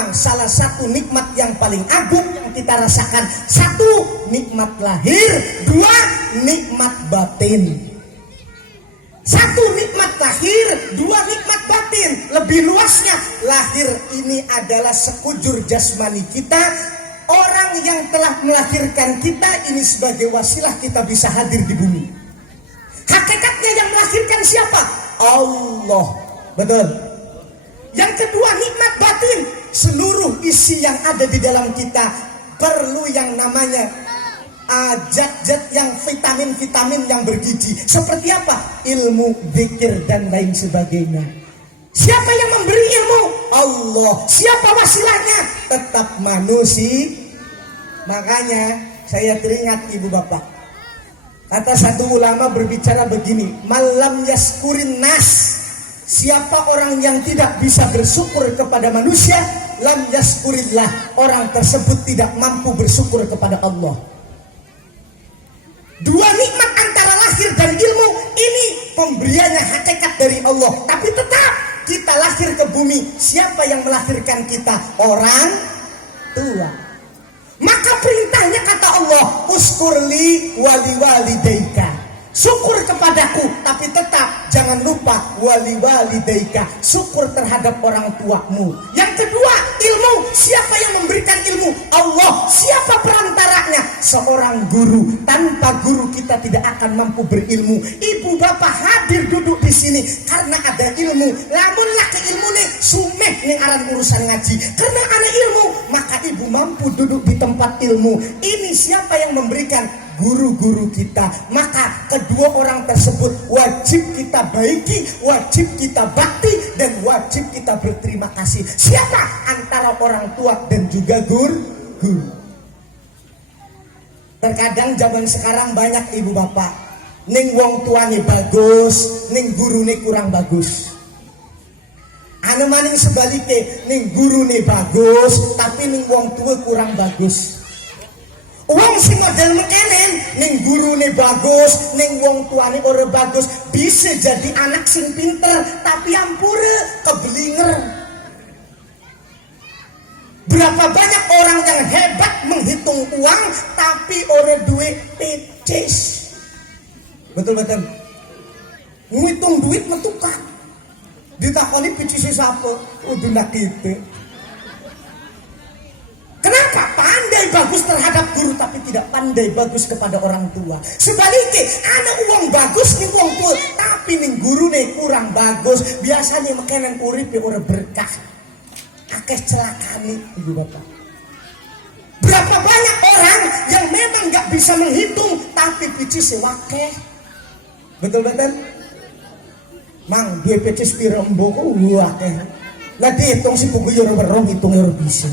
memang salah satu nikmat yang paling agung yang kita rasakan. Satu, nikmat lahir. Dua, nikmat batin. Satu, nikmat lahir. Dua, nikmat batin. Lebih luasnya, lahir ini adalah sekujur jasmani kita. Orang yang telah melahirkan kita ini sebagai wasilah kita bisa hadir di bumi. Hakikatnya yang melahirkan siapa? Allah. Betul. Yang kedua, nikmat batin. Seluruh isi yang ada di dalam kita perlu yang namanya zat-zat yang vitamin-vitamin yang bergizi. Seperti apa? Ilmu, zikir, dan lain sebagainya. Siapa yang memberi ilmu? Allah. Siapa wasilahnya? Tetap manusia. Makanya saya teringat ibu bapak. Kata satu ulama berbicara begini, malam yaskurin nas. Siapa orang yang tidak bisa bersyukur kepada manusia, lam yaskurillah. Orang tersebut tidak mampu bersyukur kepada Allah. Dua nikmat antara lahir dan ilmu ini pemberiannya hakikat dari Allah. Tapi tetap kita lahir ke bumi. Siapa yang melahirkan kita? Orang tua. Maka perintahnya kata Allah, uskurli wali walidaika. Syukur kepadaku, tapi tetap jangan lupa wali walidaika. Syukur terhadap orang tuamu. Yang kedua, ilmu. Siapa yang memberikan ilmu? Allah. Siapa perantaranya? Seorang guru. Tanpa guru kita tidak akan mampu berilmu. Ibu bapak hadir duduk di sini karena ada ilmu. Lamunlah ke ilmu nih sumeh ning aran urusan ngaji. Karena ada ilmu, maka ibu mampu duduk di tempat ilmu. Ini siapa yang memberikan? Guru-guru kita. Maka kedua orang tersebut wajib kita baiki, wajib kita bakti, dan wajib kita berterima kasih. Siapa? Antara orang tua dan juga guru. Terkadang zaman sekarang banyak ibu bapak ning wong tuane bagus, ning gurune kurang bagus. Anu maning sebaliknya, ning gurune bagus tapi ning wong tua kurang bagus. Wong sing model mekenen ning gurune bagus, ning wong tuane ora bagus, bisa jadi anak sing pinter tapi ampure keblinger. Berapa banyak orang yang hebat menghitung uang tapi ora duwe pecis. Betul-betul. Ngitung duit metukat. Ditakoni pecis sapa? Udah nak gitu. Kenapa? Pandai bagus terhadap guru tapi tidak pandai bagus kepada orang tua. Sebaliknya, anak uang bagus nih uang tua tapi nih guru nih kurang bagus. Biasanya makanan uripe ora berkah. Akeh celakane ibu bapak. Berapa banyak orang yang memang nggak bisa menghitung tapi picis wakeh. Betul-betul? Mang dua picis piro mboko wakeh. Lah dihitung si buku yo ora hitung ora bisa.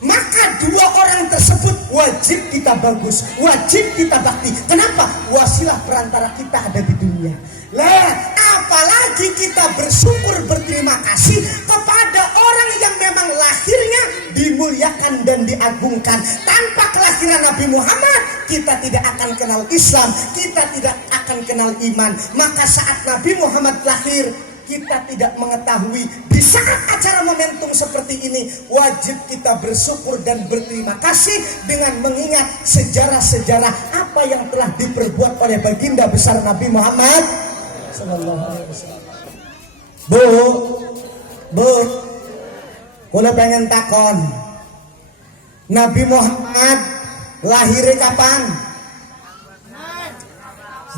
Maka dua orang tersebut wajib kita bagus, wajib kita bakti. Kenapa? Wasilah perantara kita ada di dunia. Lah, apalagi kita bersyukur berterima kasih kepada orang yang memang lahirnya dimuliakan dan diagungkan. Tanpa kelahiran Nabi Muhammad, kita tidak akan kenal Islam, kita tidak akan kenal iman. Maka saat Nabi Muhammad lahir, kita tidak mengetahui. Di saat acara momentum seperti ini, wajib kita bersyukur dan berterima kasih dengan mengingat sejarah-sejarah apa yang telah diperbuat oleh baginda besar Nabi Muhammad sallallahu alaihi wasallam. Bu, kula pengen takon, Nabi Muhammad lahirnya kapan?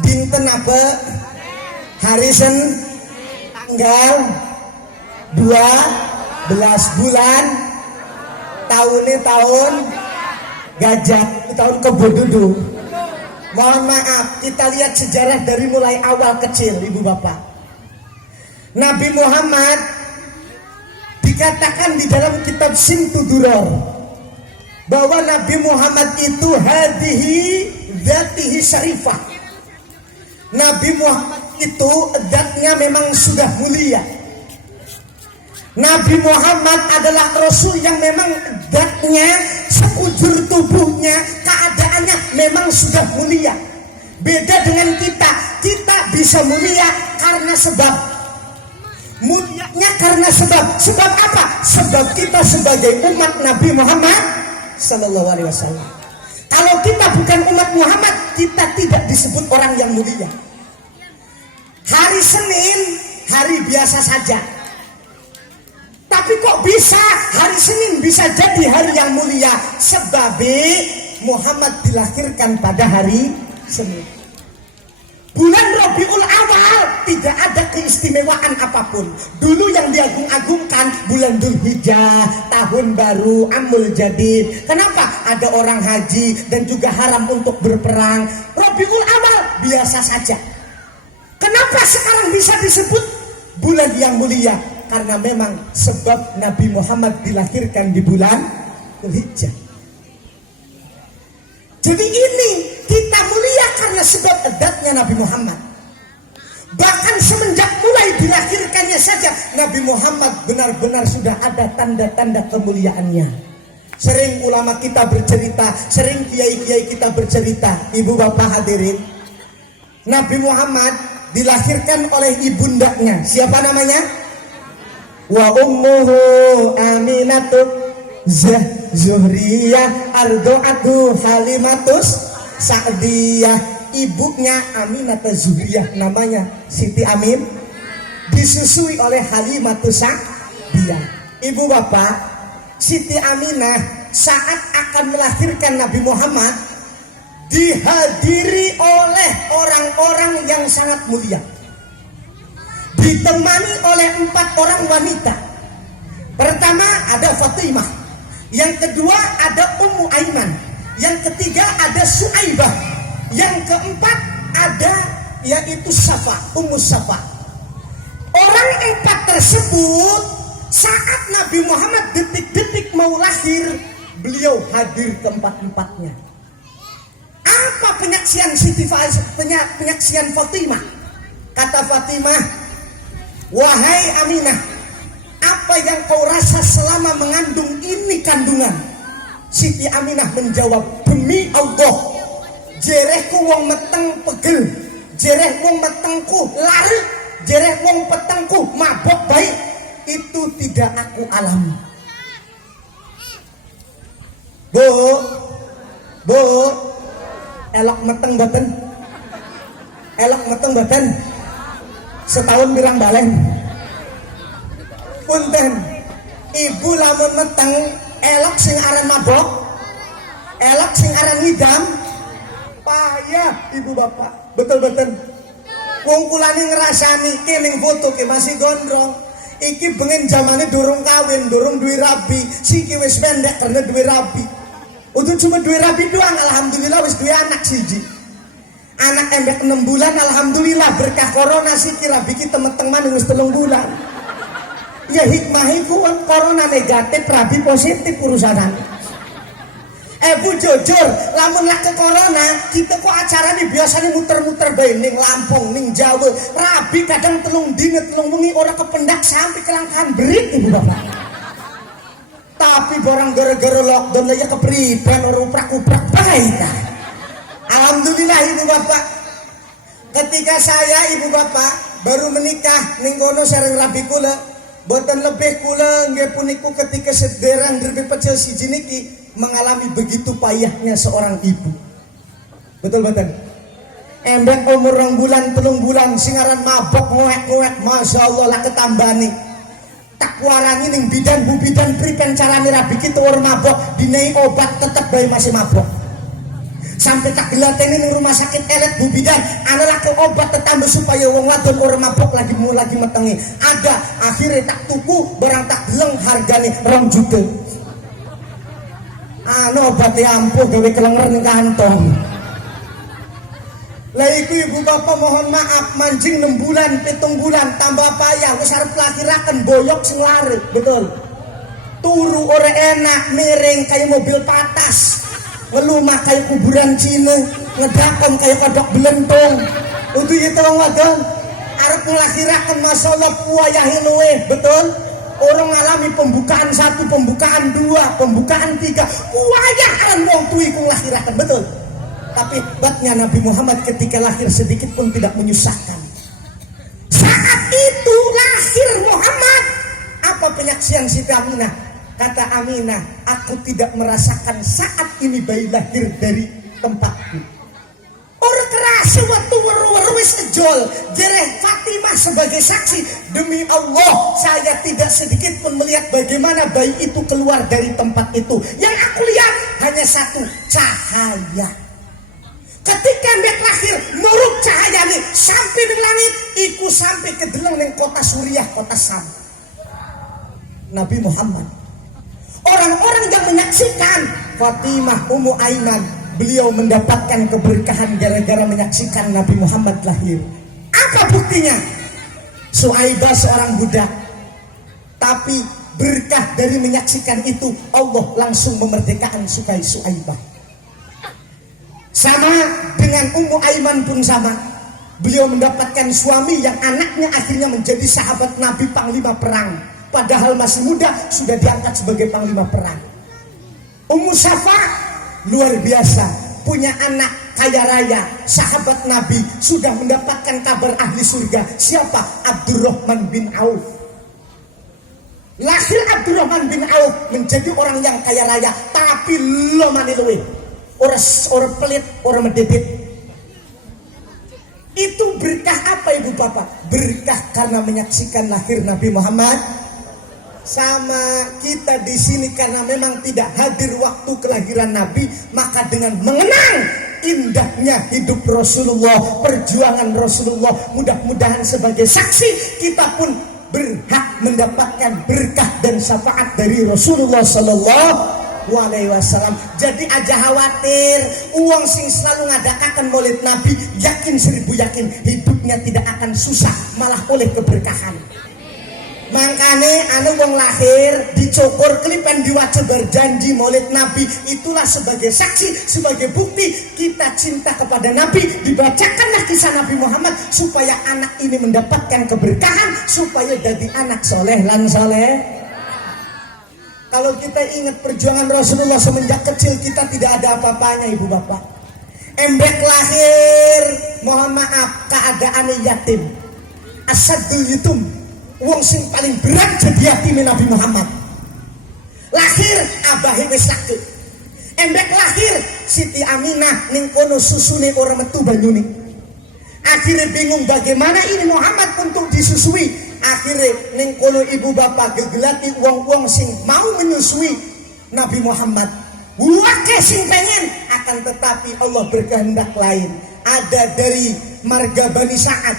Dinten apa? Harisen tanggal 12 bulan tahunnya tahun gajah, tahun kebododo. Mohon maaf, kita lihat sejarah dari mulai awal kecil ibu bapak. Nabi Muhammad dikatakan di dalam kitab Simtuduror bahwa Nabi Muhammad itu hadihi dzatihi syarifah. Nabi Muhammad itu zatnya memang sudah mulia. Nabi Muhammad adalah Rasul yang memang zatnya, sekujur tubuhnya, keadaannya memang sudah mulia. Beda dengan kita, kita bisa mulia karena sebab Mulianya karena sebab apa? Sebab kita sebagai umat Nabi Muhammad Sallallahu Alaihi Wasallam. Kalau kita bukan umat Muhammad, kita tidak disebut orang yang mulia. Hari Senin hari biasa saja, tapi kok bisa hari Senin bisa jadi hari yang mulia? Sebab Muhammad dilahirkan pada hari Senin. Bulan Rabiul Awal tidak ada keistimewaan apapun. Dulu yang diagung-agungkan bulan Dzulhijjah, tahun baru, Amul Jadid. Kenapa? Ada orang haji dan juga haram untuk berperang. Rabiul Awal biasa saja. Kenapa sekarang bisa disebut bulan yang mulia? Karena memang sebab Nabi Muhammad dilahirkan di bulan Dzulhijjah. Jadi ini kita mulia karena sebab adatnya Nabi Muhammad. Bahkan semenjak mulai dilahirkannya saja Nabi Muhammad benar-benar sudah ada tanda-tanda kemuliaannya. Sering ulama kita bercerita, sering kiai-kiai kita bercerita, ibu bapak hadirin, Nabi Muhammad dilahirkan oleh ibundanya. Siapa namanya? Wa ummuhu Aminatu Zuhriyah Ardo'atu Halimatus Sa'diyah. Ibunya Aminatus Zuhriyah, namanya Siti Amin, disusui oleh Halimatus Sa'diyah. Ibu bapak, Siti Aminah saat akan melahirkan Nabi Muhammad dihadiri oleh orang-orang yang sangat mulia, ditemani oleh 4 orang wanita. Pertama ada Fatimah, yang kedua ada Ummu Aiman, yang ketiga ada Suaibah, yang keempat ada yaitu Safa, Ummu Safa. Orang 4 tersebut saat Nabi Muhammad detik-detik mau lahir, beliau hadir ke 4-empatnya. Apa penyaksian penyaksian Fatimah? Kata Fatimah, wahai Aminah, apa yang kau rasa selama mengandung ini kandungan? Siti Aminah menjawab, demi Allah, jerehku wong meteng pegel, jereh wong metengku lari, jereh wong petengku mabok baik, itu tidak aku alami. Bu, elok meteng boten? Elok meteng boten? Setahun bilang balen. Punten, ibu lamun meteng, elok sing aran mabok, elok sing aran ngidam, payah ibu bapak, betul-betul. Wong kulane ngrasani kening foto ke masih gondrong. Iki bengen zamane durung kawin, durung duwe rabi, siki wis pendek karena duwe rabi. Untuk cuma duwe rabi doang, alhamdulillah wis duwe anak siji. Anak endek 6 bulan, alhamdulillah berkah corona siki rabi kita meteng-meteng wis 3 bulan. Ya hikmahiku corona negatif, rabi positif urusanan. Bu jujur, lamun lak ke corona, kita kok acaranya biasanya muter-muter bae ning Lampung, ning Jawa. Rabi kadang 3 dina 3 wengi ora kependak sampai kelangkaan berit ibu bapak. Tapi barang gara-gara lockdown aja kepriban ora uprak-uprak bae ta. Alhamdulillah ibu bapak. Ketika saya ibu bapak baru menikah ning kono sareng rabi kula, boten lebih kula nggih puniku ketika sederan derbe pecel siji niki mengalami begitu payahnya seorang ibu. Betul-betul. Embek umur 2 bulan 3 bulan singaran mabok ngoek-ngoek, masya Allah lah ketambani. Tak warani ning bidan bu bidan pripen carane rabi kita orang mabok dinei obat tetap bayi masih mabok. Sampai tak gelateni ning rumah sakit elet bu bidan ana lah ke obat tetambah supaya wong wadon orang mabok lagi metengi. Ada akhirnya tak tuku barang tak geleng hargane 2 juta. Obatnya ampuh gawe kelenger ning kantong. Lah iku ibu bapak mohon maaf mancing 6 bulan 7 bulan tambah payah wis arep lahiraken boyok sing lari, betul. Turu ora enak, miring kayak mobil patas, ngelumah kayak kuburan Cina, ngedakon kayak kodok belentung. Untuk itu wong wadon arep nglahiraken masalah puayahin we, betul. Orang ngalami pembukaan 1, pembukaan 2, pembukaan 3, kuayahan wong tuwi ku lahiraken, betul. Tapi hebatnya Nabi Muhammad ketika lahir sedikit pun tidak menyusahkan. Saat itu lahir Muhammad penyaksian Siti Aminah. Kata Aminah, aku tidak merasakan saat ini bayi lahir dari tempatku. Orang kerasa waktu wis ejol. Jereh Fatimah sebagai saksi. Demi Allah, saya tidak sedikit pun melihat bagaimana bayi itu keluar dari tempat itu. Yang aku lihat hanya satu, cahaya. Ketika mbek lahir, nurut cahaya nih sampai di langit, iku sampai ke deleng ning kota Suriah, kota Sam. Nabi Muhammad. Orang-orang yang menyaksikan Fatimah Ummu Aiman, beliau mendapatkan keberkahan gara-gara menyaksikan Nabi Muhammad lahir. Apa buktinya? Suaibah seorang budak, tapi berkah dari menyaksikan itu Allah langsung memerdekakan Suaibah. Sama dengan Ummu Aiman pun sama. Beliau mendapatkan suami yang anaknya akhirnya menjadi sahabat Nabi, panglima perang. Padahal masih muda sudah diangkat sebagai panglima perang. Ummu Safa luar biasa, punya anak kaya raya, sahabat Nabi, sudah mendapatkan kabar ahli surga. Siapa? Abdurrahman bin Auf. Lahir Abdurrahman bin Auf menjadi orang yang kaya raya, tapi lo maniluwe. Orang pelit, orang medebit. Itu berkah apa ibu bapak? Berkah karena menyaksikan lahir Nabi Muhammad. Sama kita di sini karena memang tidak hadir waktu kelahiran Nabi, maka dengan mengenang indahnya hidup Rasulullah, perjuangan Rasulullah, mudah-mudahan sebagai saksi kita pun berhak mendapatkan berkah dan syafaat dari Rasulullah Sallallahu Alaihi Wasallam. Jadi aja khawatir, uang sing selalu ngadakakan maulid Nabi, yakin 1000 yakin hidupnya tidak akan susah, malah oleh keberkahan. Makanya wong lahir dicukur kelipan diwaca berjanji maulid Nabi, itulah sebagai saksi, sebagai bukti kita cinta kepada Nabi. Dibacakanlah kisah Nabi Muhammad supaya anak ini mendapatkan keberkahan, supaya jadi anak soleh lan soleh. Kalau kita ingat perjuangan Rasulullah semenjak kecil, kita tidak ada apa-apanya ibu bapak. Embek lahir, mohon maaf, keadaannya yatim. Asadul yutum, wong sing paling berat jadi yatim Nabi Muhammad. Lahir abahe wis sakit. Embek lahir Siti Aminah ning kono susune ora metu banyune. Akhirnya bingung bagaimana ini Muhammad untuk disusui. Akhirnya ning kono ibu bapak gegelati wong-wong sing mau menyusui Nabi Muhammad. Wake sing pengen, akan tetapi Allah berkehendak lain. Ada dari marga Bani Sa'ad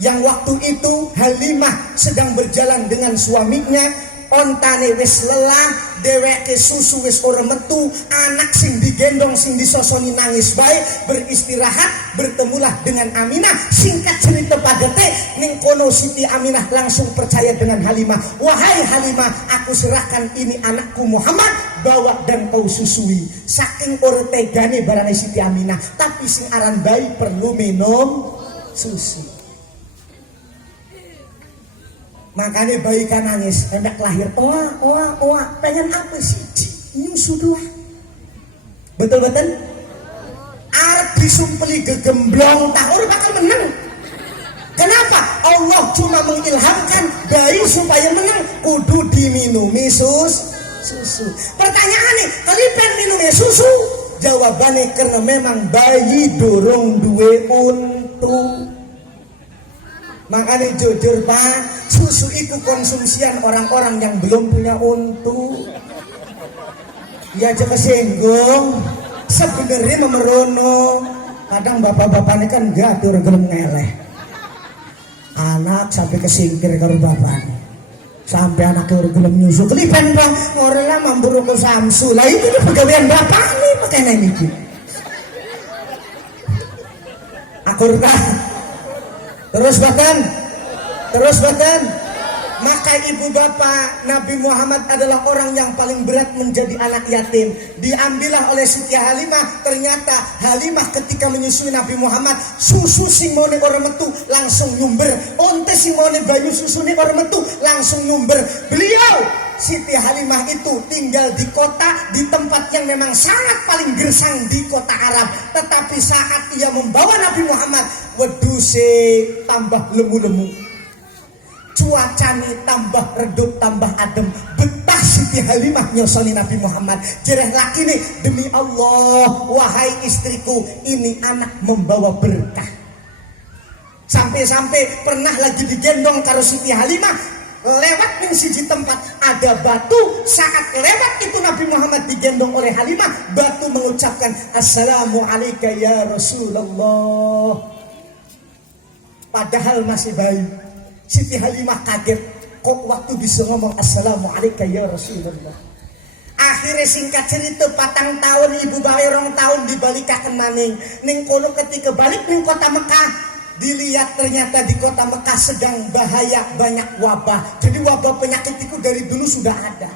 yang waktu itu Halimah sedang berjalan dengan suaminya, ontane wis lelah, dheweke susu wis ora metu, anak sing digendong sing disosoni nangis bae, beristirahat, bertemulah dengan Aminah. Singkat cerita padete, ning kono Siti Aminah langsung percaya dengan Halimah. Wahai Halimah, aku serahkan ini anakku Muhammad, bawa dan kau susui. Saking ora tegane barane Siti Aminah, tapi sing aran bayi perlu minum susu. Makanya bayi kan nangis, hendak lahir, oa, pengen apa sih? Nyusu doang. Betul-betul? Arep disumpeli gegemblong, tak orang bakal menang. Kenapa? Allah cuma mengilhamkan bayi supaya menang, kudu diminumi susu. Pertanyaannya, kalian minumnya susu? Jawabannya karena memang bayi dorong duwe untu. Makanya jujur pak, susu itu konsumsian orang-orang yang belum punya untu. Ya aja kesinggung. Sebenarnya memerono. Kadang bapak-bapaknya kan gatur gelem ngeleh. Anak sampai kesingkir karo bapak. Sampai anak gelem nyusu. Kelipan bang, orang lah mamburu ke Samsu. Lah itu pegawaian bapak nih makanya ini. Akur kan? Terus bahkan maka ibu bapak Nabi Muhammad adalah orang yang paling berat menjadi anak yatim. Diambillah oleh Siti Halimah. Ternyata Halimah ketika menyusui Nabi Muhammad, susu sing mone ora metu langsung nyumber, onte sing mone bayu susune ora metu langsung nyumber. Beliau Siti Halimah itu tinggal di kota, di tempat yang memang sangat paling gersang di kota Arab. Tetapi saat ia membawa Nabi Muhammad, weduse tambah lemu-lemu. cuacane tambah redup tambah adem, betah Siti Halimah nyosoni Nabi Muhammad. Jereh laki nih, demi Allah wahai istriku, ini anak membawa berkah. Sampai-sampai pernah lagi digendong karo Siti Halimah, lewat ning siji tempat ada batu. Saat lewat itu Nabi Muhammad digendong oleh Halimah, batu mengucapkan assalamu alayka ya Rasulullah. Padahal masih bayi. Siti Halimah kaget, kok waktu bisa ngomong assalamu alayka ya Rasulullah. Akhirnya singkat cerita 4 tahun ibu bawa 2 tahun dibalikaken maning ning kono. Ketika balik ning kota Mekah, dilihat ternyata di kota Mekah sedang bahaya, banyak wabah. Jadi wabah penyakit itu dari dulu sudah ada.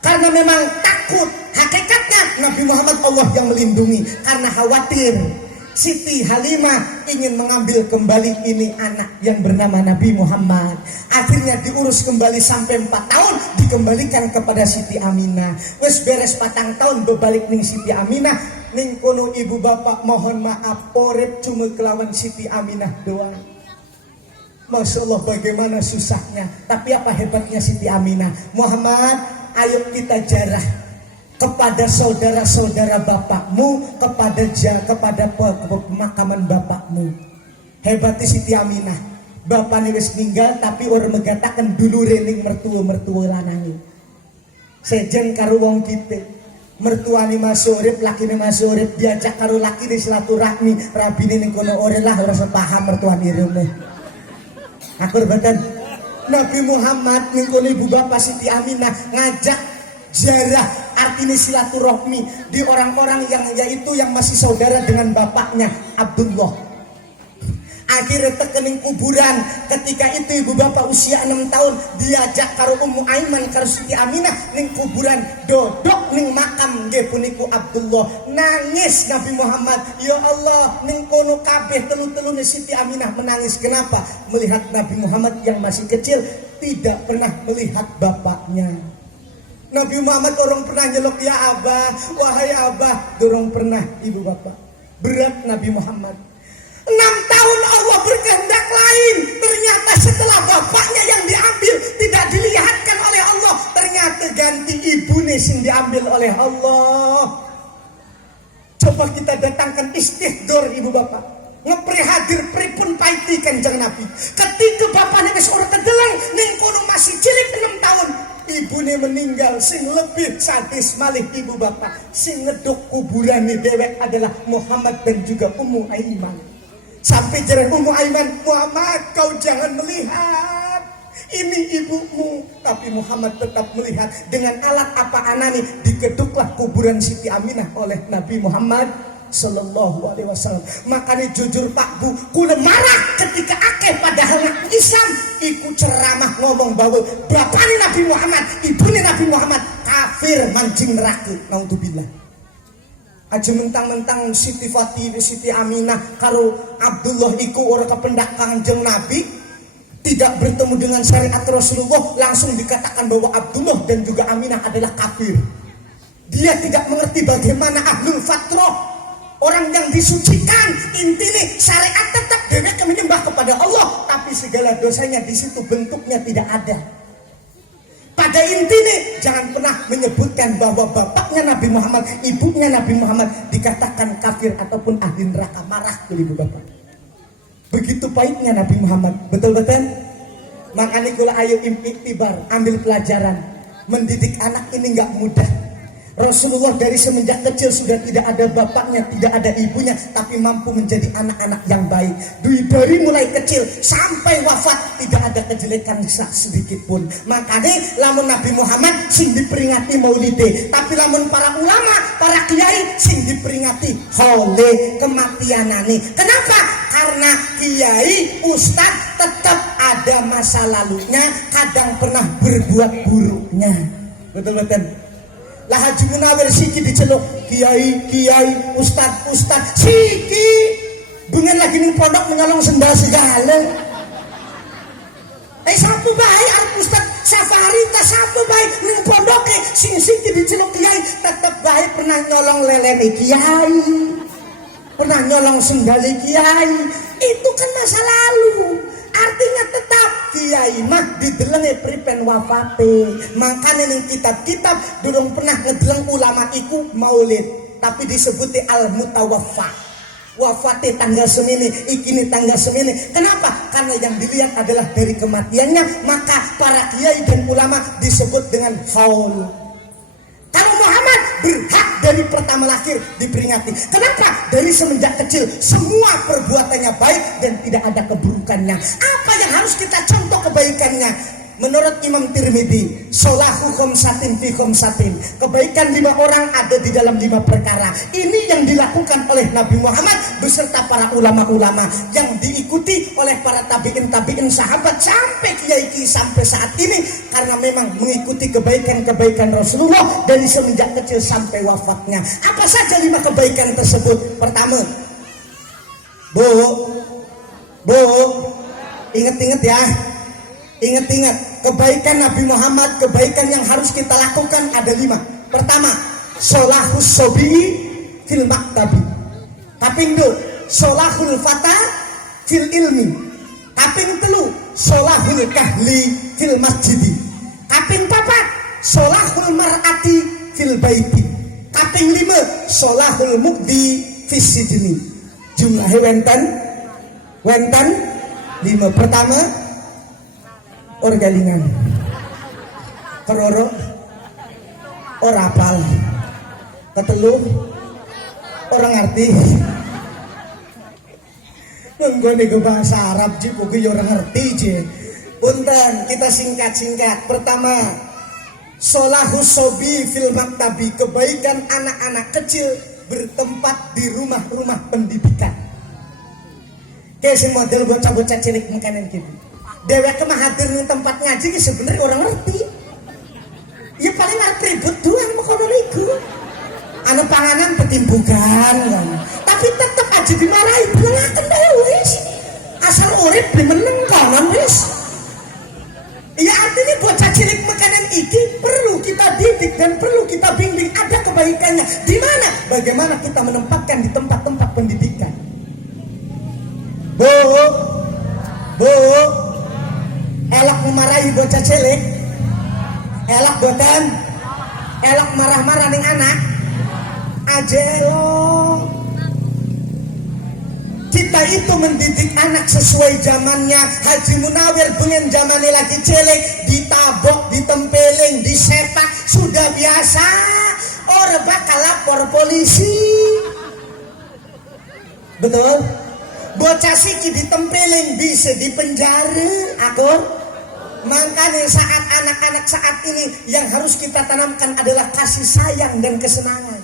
Karena memang takut, hakikatnya Nabi Muhammad Allah yang melindungi. Karena khawatir Siti Halimah ingin mengambil kembali ini anak yang bernama Nabi Muhammad. Akhirnya diurus kembali sampai 4 tahun, dikembalikan kepada Siti Aminah. Wes beres 4 tahun berbalik ning Siti Aminah. Ning kono ibu bapak mohon maaf, porep cuma kelawan Siti Aminah doang. Masya Allah bagaimana susahnya. Tapi apa hebatnya Siti Aminah. Muhammad, ayo kita jarah kepada saudara-saudara bapakmu, kepada pemakaman bapakmu. Hebatnya Siti Aminah. Bapaknya wis ninggal tapi orang megatakan dulu rening mertua lanangi. Sejen karo wong kita. Mertuane masuk urip, lakine masuk urip, diajak karo lakine silaturahmi, rabine ning kono ora lah ora sepaham mertuane rene. Aku betul. Nabi Muhammad ning kono ibu bapak Siti Aminah ngajak jarah, artinya silaturahmi di orang-orang yang yaitu yang masih saudara dengan bapaknya Abdullah. Akhirnya tekening kuburan. Ketika itu ibu bapak usia 6 tahun diajak karo Ummu Aiman karo Siti Aminah ning kuburan, dodok ning makam nggih puniku Abdullah. Nangis Nabi Muhammad, ya Allah, ning kono kabeh telu-telune Siti Aminah menangis. Kenapa? Melihat Nabi Muhammad yang masih kecil tidak pernah melihat bapaknya. Nabi Muhammad orang pernah nyelok ya Abah, wahai Abah, dorong pernah ibu bapak. Berat Nabi Muhammad. 6 tahun Allah berkehendak lain. Ternyata setelah bapaknya yang diambil tidak dilihatkan oleh Allah, ternyata ganti ibunya yang diambil oleh Allah. Coba kita datangkan istighfar ibu bapak, ngeprihadir pripun paiti kanjeng Nabi. Ketika bapaknya wis ora kedeleng ning kono masih cilik 6 tahun, ibune meninggal. Sing lebih sadis malih ibu bapak, sing ngeduk kuburane dewek adalah Muhammad dan juga Ummu Aiman. Sampai jalan Ummu Aiman, Muhammad kau jangan melihat, ini ibumu. Tapi Muhammad tetap melihat. Dengan alat apa anani, digeduklah kuburan Siti Aminah oleh Nabi Muhammad Sallallahu Alaihi Wasallam. Makanya jujur Pak Bu, kula marah ketika akeh padahal nak Islam ikut ceramah ngomong bahwa bapaknya Nabi Muhammad, ibunya Nabi Muhammad kafir mancing neraka. Naudzubillah. Aja mentang-mentang Siti Fatimah, Siti Aminah karo Abdullah iku ora kependak Kanjeng Nabi, tidak bertemu dengan syariat Rasulullah, langsung dikatakan bahwa Abdullah dan juga Aminah adalah kafir. Dia tidak mengerti bagaimana ahlul fatrah, orang yang disucikan. Intinya syariat tetap mereka menyembah kepada Allah, tapi segala dosanya di situ bentuknya tidak ada. Pada intinya jangan pernah menyebutkan bahwa bapaknya Nabi Muhammad, ibunya Nabi Muhammad dikatakan kafir ataupun ahli neraka. Marah ke ibu bapak. Begitu pahitnya Nabi Muhammad. Betul-betul? Makanya kula ayo iktibar, ambil pelajaran. Mendidik anak ini nggak mudah. Rasulullah dari semenjak kecil sudah tidak ada bapaknya, tidak ada ibunya, tapi mampu menjadi anak-anak yang baik. Dari mulai kecil sampai wafat tidak ada kejelekan sedikit pun. Makanya lamun Nabi Muhammad sing diperingati maulide, tapi lamun para ulama, para kiai sing diperingati hole kematianane. Kenapa? Karena kiai, ustadz tetap ada masa lalunya, kadang pernah berbuat buruknya. Betul-betul. Lah Haji Munawir siki diceluk kiai, ustad, siki bengen lagi ning pondok menyolong sendal segala. Sapu bae al Ustad Safari ta sapu bae ning pondoke sing siki diceluk kiai tetep bae pernah nyolong lelene kiai, pernah nyolong sendal kiai. Itu kan masa lalu. Artinya tetap kiai kiai mah didelenge pripen wafate. Makanya ning kitab-kitab durung pernah ngedeleng ulama iku maulid, tapi disebuti al mutawaffa. Wafate tanggal semini, ikini tanggal semini. Kenapa? Karena yang dilihat adalah dari kematiannya, maka para kiai dan ulama disebut dengan faul. Kalau Muhammad berhak dari pertama lahir diperingati. Kenapa? Dari semenjak kecil semua perbuatannya baik dan tidak ada keburukannya. Apa yang harus kita contoh kebaikannya? Menurut Imam Tirmidzi, sholahu khomsatin fi khomsatin. Kebaikan 5 orang ada di dalam 5 perkara. Ini yang dilakukan oleh Nabi Muhammad beserta para ulama-ulama, yang diikuti oleh para tabi'in sahabat sampai kiai sampai saat ini, karena memang mengikuti kebaikan-kebaikan Rasulullah dari semenjak kecil sampai wafatnya. Apa saja 5 kebaikan tersebut? Pertama, Bu, ingat-ingat ya. Ingat-ingat, kebaikan Nabi Muhammad, kebaikan yang harus kita lakukan ada 5. Pertama, sholahus sobi fil maktabi. Kaping 2, sholahul fata fil ilmi. Kaping 3, sholahul kahli fil masjidi. Kaping 4, sholahul mar'ati fil baiti. Kaping 5, sholahul mukdi fis sijni. Jumlahnya wenten 5. Pertama, orgalingan, keroro, orapal, ketelu, orang ngerti. Nunggu nih bahasa Arab juga gue orang ngerti je. Punten, kita singkat-singkat. Pertama, sholahus sobi fil maktabi, kebaikan anak-anak kecil bertempat di rumah-rumah pendidikan. Kayak si model bocah-bocah cilik makanan gitu. Dewek mah hadir ning tempat ngaji ki sebenarnya orang ngerti. Ya paling ngerti ribut doang makono niku. Anu panganan petimbugan kan. Tapi tetep aja dimarahi belengaken bae wis. Asal urip beli meneng kanan wis. Ya artinya bocah cilik makanan iki perlu kita didik dan perlu kita bimbing, ada kebaikannya. Di mana? Bagaimana kita menempatkan di tempat-tempat pendidikan. Bu, elak memarahi bocah cilik, elak boten, elak marah-marah ning anak, ajelo. Kita itu mendidik anak sesuai zamannya. Haji Munawir pengen zamannya lagi cilik, ditabok, ditempeling, disepak, sudah biasa. Orang bakal lapor polisi. Betul? Bocah siki ditempeling bisa dipenjara, akur. Makanya saat anak-anak saat ini yang harus kita tanamkan adalah kasih sayang dan kesenangan.